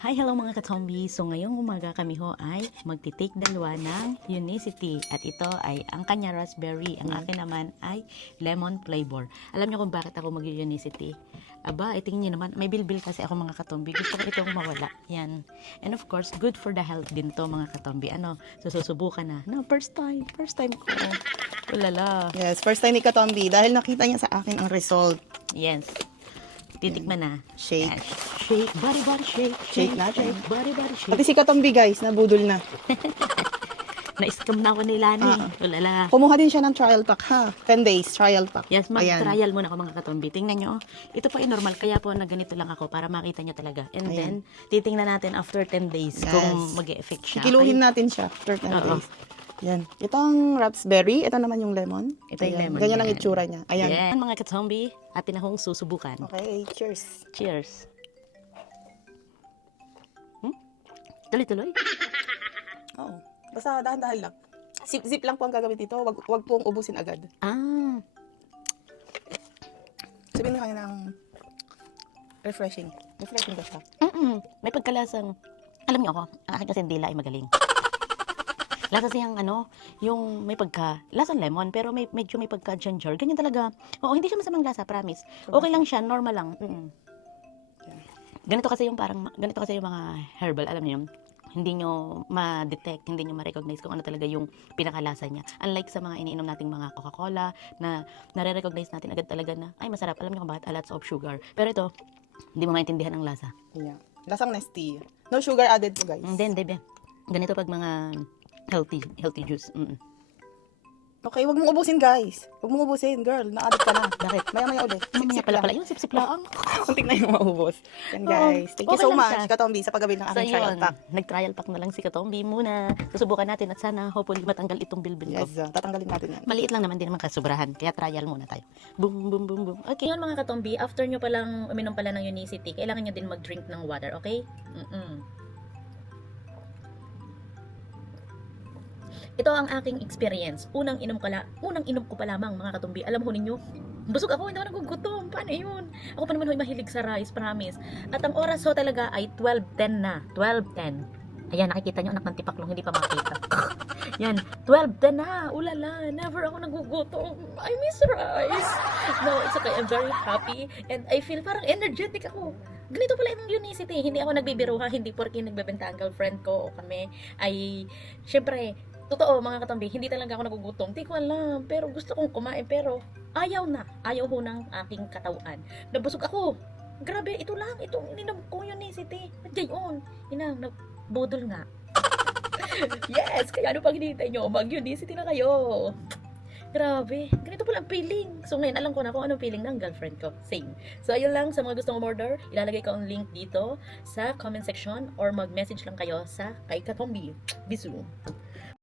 Hi, hello mga katombi. So ngayong umaga kami ho ay magtitake dalawa ng Unicity. At ito ay ang kanya raspberry. Ang akin naman ay lemon flavor. Alam niyo kung bakit ako mag-Unicity? Aba, tingin niyo naman, may bilbil kasi ako mga katombi. Gusto ko itong mawala. Yan. And of course, good for the health din to mga katombi. Ano, susubukan na. No, first time ko. Ulala. Yes, first time ni Katombi dahil nakita niya sa akin ang result. Yes. Titikman na. Shake. Yan. Shake, body, shake. Shake natin. Shake, body, shake. Pati si Katombi guys, nabudol na. Na-scam na ako ni Lani. Ulala. Kumuha din siya ng trial pack ha. 10 days trial pack. Yes, Ayan. mag-trial muna ako mga katombi. Tingnan nyo, ito po ay normal. Kaya po na ganito lang ako para makita nyo talaga. And Ayan. then, titingnan natin after 10 days Yes. kung mag-e-effect siya. Kikiluhin Okay? natin siya after 10 Oo. days. Yan. Ito ang raspberry. Ito naman yung lemon. Ito yung Ayan. lemon. Ganyan ang Yan. itsura niya. Ayan. Yan, mga katombi, atin akong susubukan. Okay, cheers. Cheers. Tuloy-tuloy. Oo. Basta dahan-dahan lang. Zip lang po ang gagawin dito. Wag pong ubusin agad. Ah, Sabihin na kayo ng refreshing. Refreshing ba siya? may pagkalasang, alam niyo ako, ang akin kasi dila ay magaling. Lasa siyang yung may lasang lemon, pero medyo may pagka ginger. Ganyan talaga. Oo, hindi siya masamang lasa, promise. Okay lang siya, normal lang. Ganito kasi yung mga herbal, alam niyo yun? Hindi nyo ma-detect, hindi nyo ma-recognize kung ano talaga yung pinakalasa niya. Unlike sa mga iniinom nating mga Coca-Cola na nare-recognize natin agad talaga na, ay masarap, alam niyo kung bakit, lots of sugar. Pero ito, hindi mo maintindihan ang lasa. Yeah. Lasang nesty. No sugar added to guys. Hindi. Ganito pag mga healthy juice. Okay, wag mong ubusin guys. Wag mong ubusin, girl. Na-addict ka na. Bakit? Maya-maya ulit. Mamaya pala yung sip-sip lang. Kunting na yung maubos. Yan guys. Thank you okay so lang much, siya. Katombi, sa paggawin ng So aking trial yun, pack. nag-trial pack na lang si Katombi muna. Susubukan natin at sana hopefully matanggal itong bilbil ko. Yes, tatanggalin natin yan. Maliit lang naman din naman kasubrahan. Kaya trial muna tayo. Boom, boom, boom, boom. Okay. Yun mga katombi, after nyo palang uminom pala ng Unicity, kailangan nyo din mag-drink ng water, okay? Ito ang aking experience. Unang inom ko pa lamang mga katumbi. Alam ho ninyo, busog ako, hindi ako nagugutom. Paano yun? Ako pa naman ho mahilig sa rice, promise. At ang oras ho talaga ay 12:10 na. 12:10. Ayan, nakikita nyo, anak ng tipaklong, hindi pa makita. Yan, 12:10 na. Ulala, never ako nagugutom. I miss rice. No, it's okay. I'm very happy. And I feel parang energetic ako. Ganito pala yung Unicity. Hindi ako nagbibiro ha. Hindi porke nagbebenta ang girlfriend ko o kami ay, syempre, totoo mga katambi, hindi talaga ako nagugutom. Di ko alam, pero gusto kong kumain. Pero ayaw ho ng aking katawan. Nabusog ako. Grabe, ito lang. Itong ininom ko Unicity. Nandiyan yun. Nagbudol nga. Yes, kaya ano pang hinihintay nyo? Mag-Unicity na kayo. Grabe, ganito pala ang feeling. So ngayon, alam ko na kung anong feeling ng girlfriend ko. Same. So ayun lang, sa mga gustong umorder, ilalagay ko ang link dito sa comment section or mag-message lang kayo sa kay Katombi. Bisu.